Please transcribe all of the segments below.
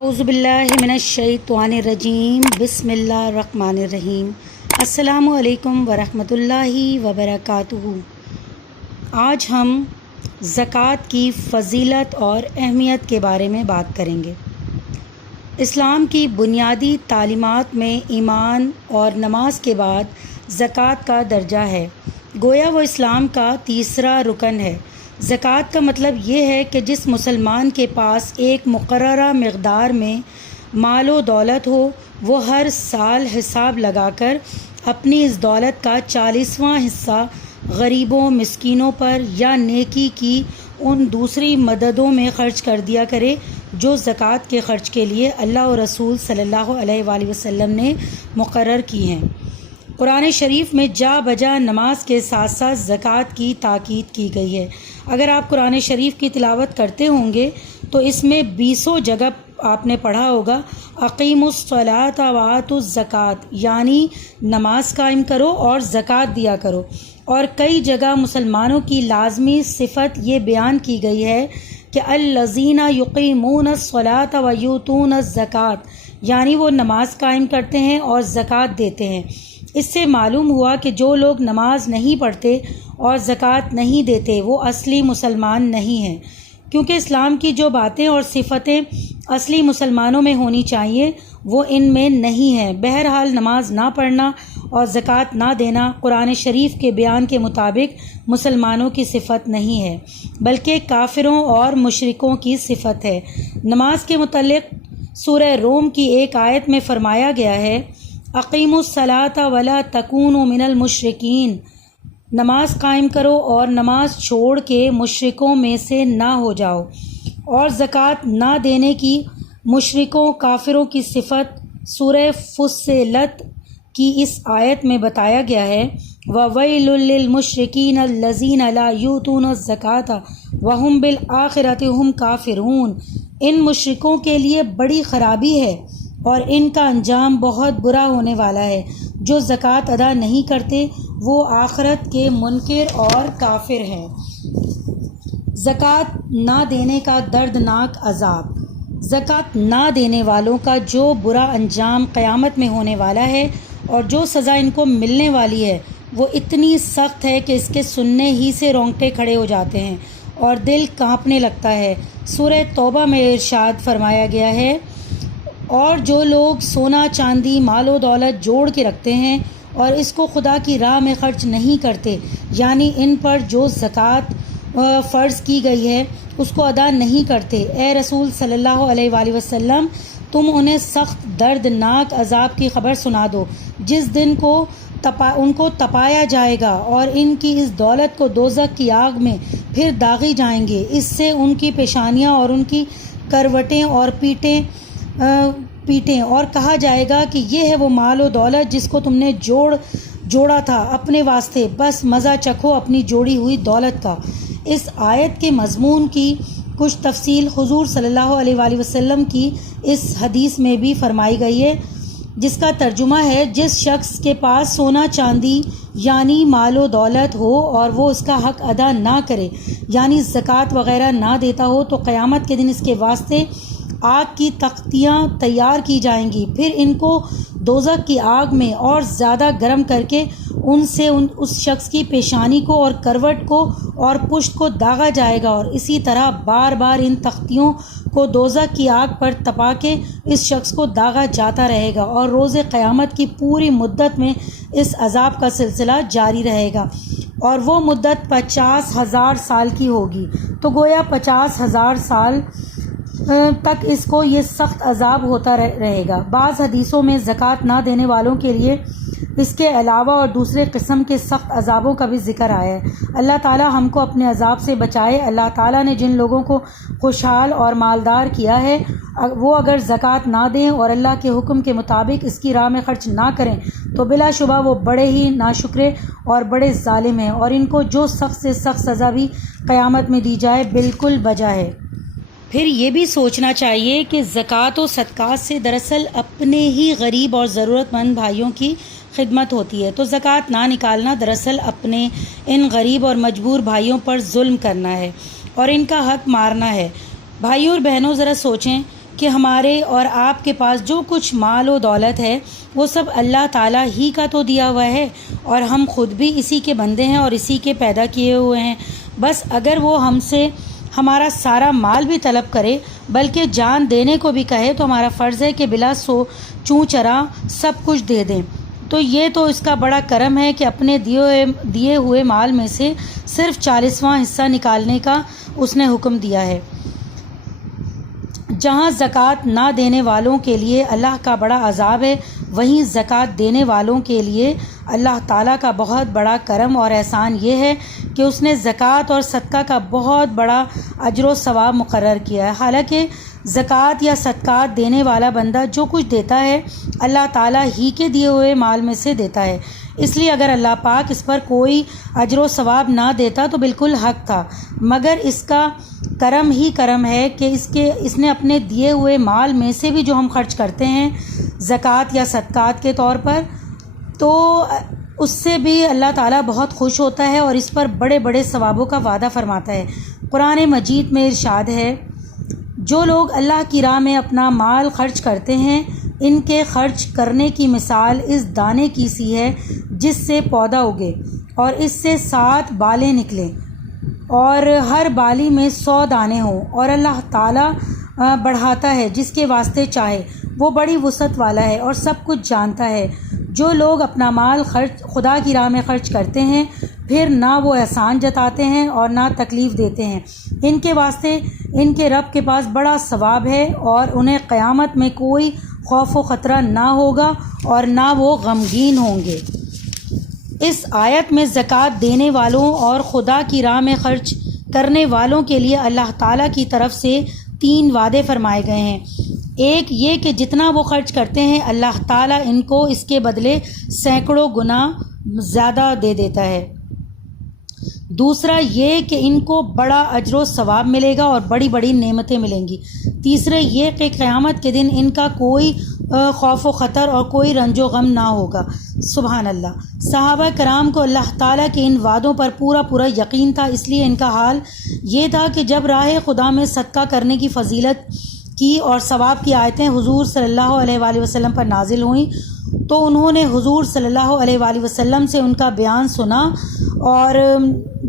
اعوذ باللہ من الشیطان الرجیم بسم اللہ الرحمن الرحیم السلام علیکم ورحمۃ اللہ وبرکاتہ۔ آج ہم زکوٰۃ کی فضیلت اور اہمیت کے بارے میں بات کریں گے۔ اسلام کی بنیادی تعلیمات میں ایمان اور نماز کے بعد زکوٰۃ کا درجہ ہے، گویا وہ اسلام کا تیسرا رکن ہے۔ زکوٰۃ کا مطلب یہ ہے کہ جس مسلمان کے پاس ایک مقررہ مقدار میں مال و دولت ہو، وہ ہر سال حساب لگا کر اپنی اس دولت کا 40واں حصہ غریبوں، مسکینوں پر یا نیکی کی ان دوسری مددوں میں خرچ کر دیا کرے جو زکوٰۃ کے خرچ کے لیے اللہ اور رسول صلی اللہ علیہ وآلہ وسلم نے مقرر کی ہیں۔ قرآن شریف میں جا بجا نماز کے ساتھ ساتھ زکوٰۃ کی تاکید کی گئی ہے۔ اگر آپ قرآن شریف کی تلاوت کرتے ہوں گے تو اس میں 20 جگہ آپ نے پڑھا ہوگا اقیموا الصلاۃ وآتوا الزکوٰۃ، یعنی نماز قائم کرو اور زکوٰۃ دیا کرو، اور کئی جگہ مسلمانوں کی لازمی صفت یہ بیان کی گئی ہے کہ الذین یقیمون الصلاۃ ویؤتون الزکوٰۃ، یعنی وہ نماز قائم کرتے ہیں اور زکوٰۃ دیتے ہیں۔ اس سے معلوم ہوا کہ جو لوگ نماز نہیں پڑھتے اور زکوٰۃ نہیں دیتے وہ اصلی مسلمان نہیں ہیں، کیونکہ اسلام کی جو باتیں اور صفتیں اصلی مسلمانوں میں ہونی چاہیے وہ ان میں نہیں ہیں۔ بہرحال نماز نہ پڑھنا اور زکوٰۃ نہ دینا قرآن شریف کے بیان کے مطابق مسلمانوں کی صفت نہیں ہے، بلکہ کافروں اور مشرکوں کی صفت ہے۔ نماز کے متعلق سورہ روم کی ایک آیت میں فرمایا گیا ہے اقیموا الصلاۃ ولا تکونوا من المشرکین، نماز قائم کرو اور نماز چھوڑ کے مشرکوں میں سے نہ ہو جاؤ۔ اور زکوٰۃ نہ دینے کی مشرکوں کافروں کی صفت سورہ فصلت کی اس آیت میں بتایا گیا ہے وَوَيْلٌ لِّلْمُشْرِكِينَ الَّذِينَ لَا يُؤْتُونَ الزَّكَاةَ وَهُمْ بِالْآخِرَةِ هُمْ كَافِرُونَ، ان مشرکوں کے لیے بڑی خرابی ہے اور ان کا انجام بہت برا ہونے والا ہے۔ جو زکوٰۃ ادا نہیں کرتے وہ آخرت کے منکر اور کافر ہیں۔ زکوٰۃ نہ دینے کا دردناک عذاب۔ زکوٰۃ نہ دینے والوں کا جو برا انجام قیامت میں ہونے والا ہے اور جو سزا ان کو ملنے والی ہے وہ اتنی سخت ہے کہ اس کے سننے ہی سے رونگٹے کھڑے ہو جاتے ہیں اور دل کانپنے لگتا ہے۔ سورہ توبہ میں ارشاد فرمایا گیا ہے اور جو لوگ سونا چاندی مال و دولت جوڑ کے رکھتے ہیں اور اس کو خدا کی راہ میں خرچ نہیں کرتے، یعنی ان پر جو زکوٰۃ فرض کی گئی ہے اس کو ادا نہیں کرتے، اے رسول صلی اللہ علیہ وآلہ وسلم تم انہیں سخت دردناک عذاب کی خبر سنا دو، جس دن ان کو تپایا جائے گا اور ان کی اس دولت کو دوزخ کی آگ میں پھر داغی جائیں گے۔ اس سے ان کی پیشانیاں اور ان کی کروٹیں اور پیٹیں اور کہا جائے گا کہ یہ ہے وہ مال و دولت جس کو تم نے جوڑا تھا اپنے واسطے، بس مزہ چکھو اپنی جوڑی ہوئی دولت کا۔ اس آیت کے مضمون کی کچھ تفصیل حضور صلی اللہ علیہ وآلہ وسلم کی اس حدیث میں بھی فرمائی گئی ہے، جس کا ترجمہ ہے جس شخص کے پاس سونا چاندی یعنی مال و دولت ہو اور وہ اس کا حق ادا نہ کرے، یعنی زکوٰۃ وغیرہ نہ دیتا ہو، تو قیامت کے دن اس کے واسطے آگ کی تختیاں تیار کی جائیں گی، پھر ان کو دوزخ کی آگ میں اور زیادہ گرم کر کے ان سے اس شخص کی پیشانی کو اور کروٹ کو اور پشت کو داغا جائے گا، اور اسی طرح بار بار ان تختیوں کو دوزخ کی آگ پر تپا کے اس شخص کو داغا جاتا رہے گا، اور روز قیامت کی پوری مدت میں اس عذاب کا سلسلہ جاری رہے گا، اور وہ مدت 50,000 سال کی ہوگی۔ تو گویا 50,000 سال تک اس کو یہ سخت عذاب ہوتا رہے گا۔ بعض حدیثوں میں زکوٰۃ نہ دینے والوں کے لیے اس کے علاوہ اور دوسرے قسم کے سخت عذابوں کا بھی ذکر آیا ہے۔ اللہ تعالی ہم کو اپنے عذاب سے بچائے۔ اللہ تعالیٰ نے جن لوگوں کو خوشحال اور مالدار کیا ہے وہ اگر زکوٰۃ نہ دیں اور اللہ کے حکم کے مطابق اس کی راہ میں خرچ نہ کریں تو بلا شبہ وہ بڑے ہی ناشکرے اور بڑے ظالم ہیں، اور ان کو جو سخت سے سخت سزا بھی قیامت میں دی جائے بالکل بجا ہے۔ پھر یہ بھی سوچنا چاہیے کہ زکوٰۃ و صدقات سے دراصل اپنے ہی غریب اور ضرورت مند بھائیوں کی خدمت ہوتی ہے، تو زکوٰۃ نہ نکالنا دراصل اپنے ان غریب اور مجبور بھائیوں پر ظلم کرنا ہے اور ان کا حق مارنا ہے۔ بھائیوں اور بہنوں ذرا سوچیں کہ ہمارے اور آپ کے پاس جو کچھ مال و دولت ہے وہ سب اللہ تعالیٰ ہی کا تو دیا ہوا ہے، اور ہم خود بھی اسی کے بندے ہیں اور اسی کے پیدا کیے ہوئے ہیں۔ بس اگر وہ ہم سے ہمارا سارا مال بھی طلب کرے، بلکہ جان دینے کو بھی کہے، تو ہمارا فرض ہے کہ بلا چوں چرا سب کچھ دے دیں۔ تو یہ تو اس کا بڑا کرم ہے کہ اپنے دیے ہوئے مال میں سے صرف 40واں حصہ نکالنے کا اس نے حکم دیا ہے۔ جہاں زکوٰۃ نہ دینے والوں کے لیے اللہ کا بڑا عذاب ہے، وہیں زکوٰۃ دینے والوں کے لیے اللہ تعالیٰ کا بہت بڑا کرم اور احسان یہ ہے کہ اس نے زکوٰۃ اور صدقہ کا بہت بڑا اجر و ثواب مقرر کیا ہے۔ حالانکہ زکوٰۃ یا صدقات دینے والا بندہ جو کچھ دیتا ہے اللہ تعالیٰ ہی کے دیے ہوئے مال میں سے دیتا ہے، اس لیے اگر اللہ پاک اس پر کوئی اجر و ثواب نہ دیتا تو بالکل حق تھا، مگر اس کا کرم ہی کرم ہے کہ اس نے اپنے دیے ہوئے مال میں سے بھی جو ہم خرچ کرتے ہیں زکوٰۃ یا صدقات کے طور پر، تو اس سے بھی اللہ تعالیٰ بہت خوش ہوتا ہے اور اس پر بڑے بڑے ثوابوں کا وعدہ فرماتا ہے۔ قرآن مجید میں ارشاد ہے، جو لوگ اللہ کی راہ میں اپنا مال خرچ کرتے ہیں ان کے خرچ کرنے کی مثال اس دانے کی سی ہے جس سے پودا اگے اور اس سے 7 بالیں نکلیں اور ہر بالی میں 100 دانے ہوں، اور اللہ تعالیٰ بڑھاتا ہے جس کے واسطے چاہے، وہ بڑی وسعت والا ہے اور سب کچھ جانتا ہے۔ جو لوگ اپنا مال خدا کی راہ میں خرچ کرتے ہیں پھر نہ وہ احسان جتاتے ہیں اور نہ تکلیف دیتے ہیں، ان کے واسطے ان کے رب کے پاس بڑا ثواب ہے اور انہیں قیامت میں کوئی خوف و خطرہ نہ ہوگا اور نہ وہ غمگین ہوں گے۔ اس آیت میں زکوٰۃ دینے والوں اور خدا کی راہ میں خرچ کرنے والوں کے لیے اللہ تعالیٰ کی طرف سے 3 وعدے فرمائے گئے ہیں۔ ایک یہ کہ جتنا وہ خرچ کرتے ہیں اللہ تعالیٰ ان کو اس کے بدلے سینکڑوں گنا زیادہ دے دیتا ہے۔ دوسرا یہ کہ ان کو بڑا اجر و ثواب ملے گا اور بڑی بڑی نعمتیں ملیں گی۔ تیسرے یہ کہ قیامت کے دن ان کا کوئی خوف و خطر اور کوئی رنج و غم نہ ہوگا۔ سبحان اللہ۔ صحابہ کرام کو اللہ تعالیٰ کے ان وعدوں پر پورا یقین تھا، اس لیے ان کا حال یہ تھا کہ جب راہ خدا میں صدقہ کرنے کی فضیلت کی اور ثواب کی آیتیں حضور صلی اللہ علیہ وآلہ وسلم پر نازل ہوئیں تو انہوں نے حضور صلی اللہ علیہ وآلہ وسلم سے ان کا بیان سنا، اور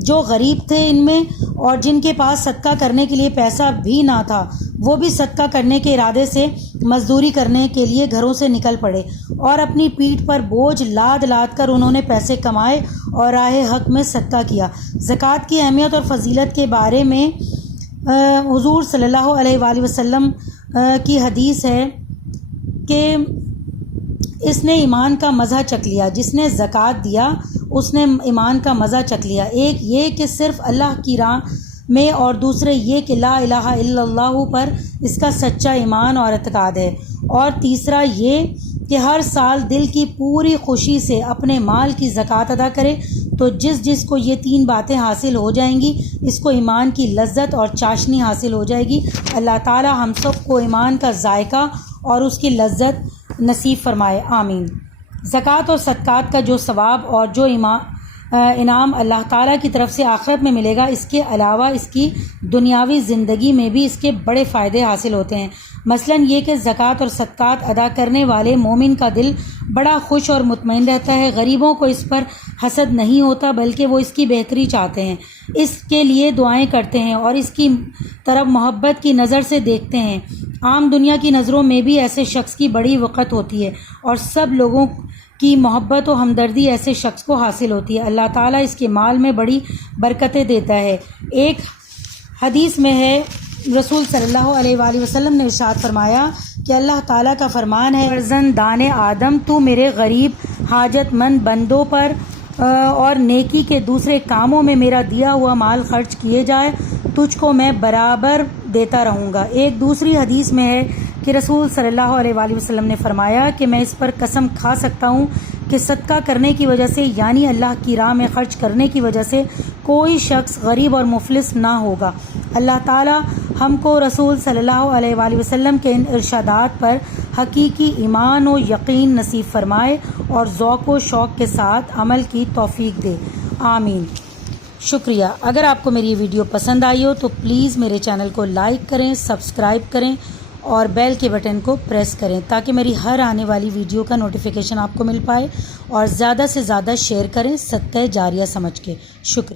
جو غریب تھے ان میں اور جن کے پاس صدقہ کرنے کے لیے پیسہ بھی نہ تھا، وہ بھی صدقہ کرنے کے ارادے سے مزدوری کرنے کے لیے گھروں سے نکل پڑے، اور اپنی پیٹھ پر بوجھ لاد کر انہوں نے پیسے کمائے اور راہ حق میں صدقہ کیا۔ زکوٰۃ کی اہمیت اور فضیلت کے بارے میں حضور صلی اللہ علیہ وآلہ وسلم کی حدیث ہے کہ اس نے ایمان کا مزہ چکھ لیا، جس نے زکوٰۃ دیا اس نے ایمان کا مزہ چکھ لیا۔ ایک یہ کہ صرف اللہ کی راہ میں، اور دوسرے یہ کہ لا الہ الا اللہ پر اس کا سچا ایمان اور اعتقاد ہے، اور تیسرا یہ کہ ہر سال دل کی پوری خوشی سے اپنے مال کی زکوٰۃ ادا کرے، تو جس کو یہ 3 باتیں حاصل ہو جائیں گی اس کو ایمان کی لذت اور چاشنی حاصل ہو جائے گی۔ اللہ تعالی ہم سب کو ایمان کا ذائقہ اور اس کی لذت نصیب فرمائے، آمین۔ زکوٰۃ اور صدقات کا جو ثواب اور جو انعام اللہ تعالیٰ کی طرف سے آخرت میں ملے گا، اس کے علاوہ اس کی دنیاوی زندگی میں بھی اس کے بڑے فائدے حاصل ہوتے ہیں۔ مثلاً یہ کہ زکوٰۃ اور صدقات ادا کرنے والے مومن کا دل بڑا خوش اور مطمئن رہتا ہے، غریبوں کو اس پر حسد نہیں ہوتا بلکہ وہ اس کی بہتری چاہتے ہیں، اس کے لیے دعائیں کرتے ہیں اور اس کی طرف محبت کی نظر سے دیکھتے ہیں۔ عام دنیا کی نظروں میں بھی ایسے شخص کی بڑی وقت ہوتی ہے اور سب لوگوں کی محبت و ہمدردی ایسے شخص کو حاصل ہوتی ہے۔ اللہ تعالیٰ اس کے مال میں بڑی برکتیں دیتا ہے۔ ایک حدیث میں ہے، رسول صلی اللہ علیہ وآلہ وسلم نے ارشاد فرمایا کہ اللہ تعالیٰ کا فرمان ہے، فرزندان آدم تو میرے غریب حاجت مند بندوں پر اور نیکی کے دوسرے کاموں میں میرا دیا ہوا مال خرچ کیے جائے، تجھ کو میں برابر دیتا رہوں گا۔ ایک دوسری حدیث میں ہے کہ رسول صلی اللہ علیہ وآلہ وسلم نے فرمایا کہ میں اس پر قسم کھا سکتا ہوں کہ صدقہ کرنے کی وجہ سے، یعنی اللہ کی راہ میں خرچ کرنے کی وجہ سے، کوئی شخص غریب اور مفلس نہ ہوگا۔ اللہ تعالی ہم کو رسول صلی اللہ علیہ وآلہ وسلم کے ان ارشادات پر حقیقی ایمان و یقین نصیب فرمائے اور ذوق و شوق کے ساتھ عمل کی توفیق دے، آمین۔ شکریہ۔ اگر آپ کو میری یہ ویڈیو پسند آئی ہو تو پلیز میرے چینل کو لائک کریں، سبسکرائب کریں اور بیل کے بٹن کو پریس کریں تاکہ میری ہر آنے والی ویڈیو کا نوٹیفیکیشن آپ کو مل پائے، اور زیادہ سے زیادہ شیئر کریں صدقہ جاریہ سمجھ کے۔ شکریہ۔